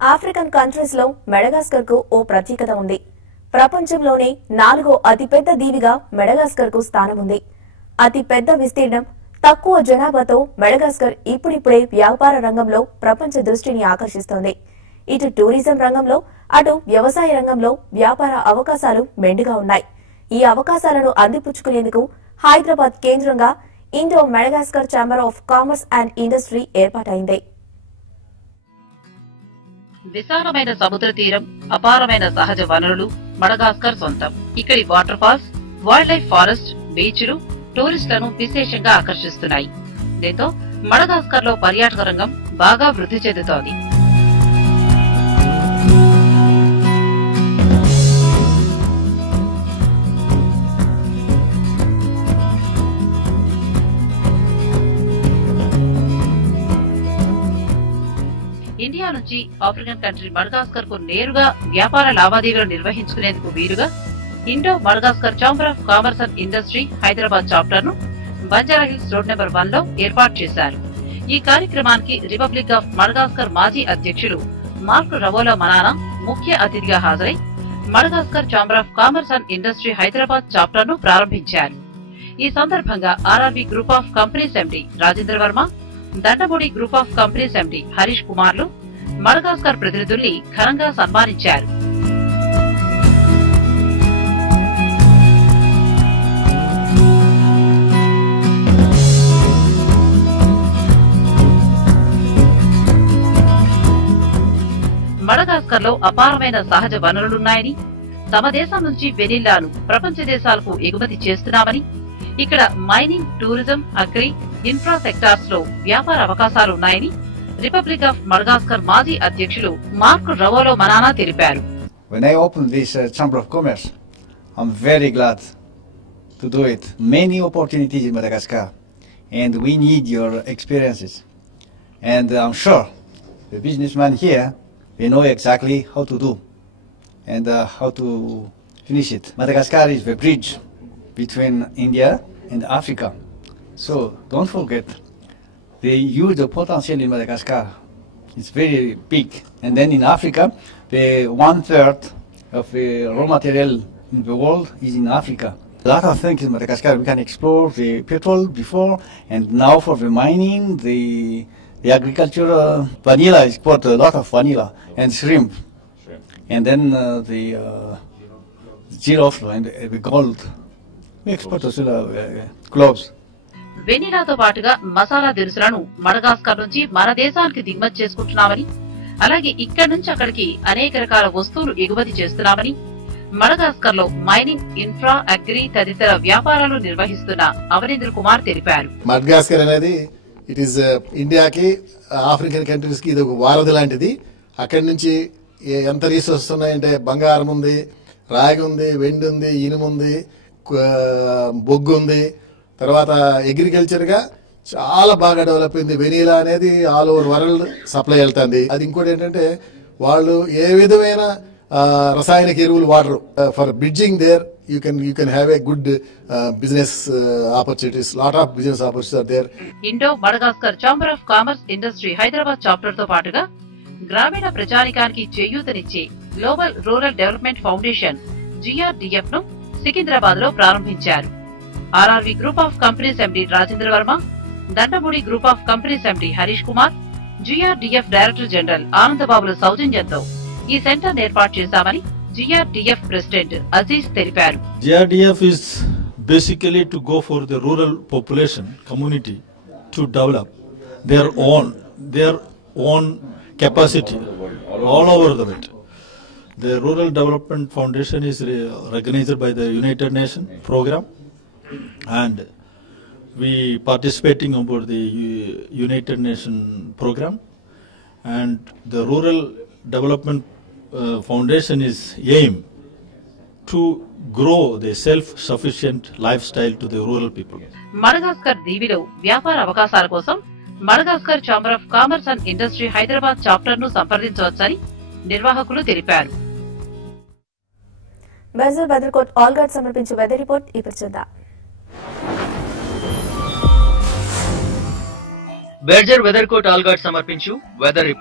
African countries లో Madagascar కు ఓ ప్రత్యేకత ఉంది. ప్రపంచంలోనే 4వ అతిపెద్ద దీవిగా మెడగాస్కర్ కు స్థానం ఉంది. అతి పెద్ద విస్తీర్ణం, తక్కువ జనాభాతో మెడగాస్కర్ ఇప్పుడిప్పుడే వ్యాపార రంగంలో ప్రపంచ దృష్టిని ఆకర్షిస్తోంది. ఇటు టూరిజం రంగంలో, అటు వ్యవసాయ రంగంలో వ్యాపార అవకాశాలు మెండుగా ఉన్నాయి. ఈ అవకాశాలను అందిపుచ్చుకునేందుకు హైదరాబాద్ కేంద్రంగా Indo Madagascar chamber of commerce and industry ఏర్పాటైంది. విశాలమైన సముద్ర తీరం, అపారమైన సహజ వనరులు మడగాస్కర్ సొంతం. ఇక్కడి waterfalls, wildlife forest, బీచ్లు టూరిస్టులను విశేషంగా ఆకర్షిస్తున్నాయి. దీంతో మడగాస్కర్ లో పర్యాటక రంగం బాగా వృద్ధి చెందుతోంది. ఇండియా నుంచి ఆఫ్రికన్ కంట్రీ మడగాస్కర్ కు నేరుగా వ్యాపార లావాదేవీలు నిర్వహించుకునేందుకు వీలుగా Indo Madagascar chamber of commerce and industry Hyderabad chapter ను బంజారాహిల్స్ రోడ్ నెంబర్ 1 లో ఏర్పాటు చేశారు. ఈ కార్యక్రమానికి రిపబ్లిక్ ఆఫ్ మడగాస్కర్ మాజీ అధ్యక్షులు మార్క్ రవోలా మనానా ముఖ్య అతిథిగా హాజరై Madagascar chamber of commerce and industry Hyderabad chapter ను ప్రారంభించారు. ఈ సందర్భంగా RRB group of companies MD Rajendra Varma, Dandamudi group of companies MD Harish కుమార్లు మడగాస్కర్ ప్రతినిధుల్ని ఘనంగా సన్మానించారు. మడగాస్కర్ లో అపారమైన సహజ వనరులున్నాయని, తమ దేశం నుంచి వెనిల్లాను ప్రపంచ దేశాలకు ఎగుమతి చేస్తున్నామని, ఇక్కడ mining, tourism, agri, infra sectors లో వ్యాపార అవకాశాలున్నాయని రిపబ్లిక్ ఆఫ్ మడగాస్కర్ మాజీ అధ్యక్షులు మార్క్ రవోలా మనానా తెలిపారు. When I opened this Chamber of Commerce, I'm very glad to do it. Many opportunities in Madagascar, and we need your experiences. And I'm sure the businessmen here, they know exactly how to do and how to finish it. Madagascar is the bridge between India and Africa. So don't forget the huge potential in Madagascar. It's very big. And then in Africa, the 1/3 of the raw material in the world is in Africa. A lot of things in Madagascar. We can explore the petrol before, and now for the mining, the agriculture, vanilla, export a lot of vanilla and shrimp. And then the zero and the gold. We export also cloves. వెనిలాతో పాటుగా masala దినుసులను Madagascar నుంచి మన దేశానికి దిగుమతి చేసుకుంటున్నామని, అలాగే ఇక్కడి నుంచి అక్కడికి అనేక రకాల వస్తువులు ఎగుమతి చేస్తున్నామని, మడగాస్కర్ లో మైనింగ్, ఇన్ఫ్రా, అగ్రి తదితర వ్యాపారాలు నిర్వహిస్తున్న అవనీంద్ర కుమార్ తెలిపారు. మడగాస్కర్ అనేది ఇట్ ఈస్ ఇండియాకి, ఆఫ్రికన్ కంట్రీస్ కి ఇది ఒక వారధి లాంటిది. అక్కడి నుంచి ఎంత రీసోర్సెస్ ఉన్నాయంటే బంగారం ఉంది, రాగి ఉంది, వెండి ఉంది, ఇనుము ఉంది, బొగ్గు ఉంది. తర్వాత అగ్రికల్చర్ గా చాలా బాగా డెవలప్ అయింది. వెనీలా అనేది ఆల్ ఓవర్ వరల్డ్ సప్లై వెళ్తుంది. అది ఇంకోటి ఏంటంటే వాళ్ళు ఏ విధమైన రసాయనిక ఎరువులు వాడరు. For bridging there you can have a good business opportunities. Lot of business opportunities are there. Indo Madagascar chamber of commerce industry Hyderabad chapter తో పాటుగా గ్రామీణ ప్రజానికానికి చేయూతనిచ్చే global rural development foundation GRDF ను సికింద్రాబాద్ లో ప్రారంభించారు. RRB group of companies MD Rajendra Varma, Dandamudi group of companies MD Harish Kumar, GRDF director general ఆనందబాబుల సౌజన్యంతో ఈ సెంటర్ ఏర్పాటు చేశామని GRDF ప్రెసిడెంట్ అజీజ్ తెలిపారు. GRDF is basically to go for the rural population community to develop their own capacity all over the world. The Rural Development Foundation is recognized by the United Nations program, and we participating about the United Nations program, and the Rural Development Foundation is aim to grow the self-sufficient lifestyle to the rural people. Madagascar దీవిలో వ్యాపార అవకాశాల కోసం Madagascar chamber of commerce and industry Hyderabad chapter ను సంప్రదించవచ్చని నిర్వాహకులు తెలిపారు. Bezel వెదర్కోట్ ఆల్గర్డ్ సమర్పించే weather report ఇప్పుడు చూద్దాం. బెర్జర్ వెదర్కోట్ ఆల్గర్డ్ సమర్పించు వెదర్ రిపోర్ట్.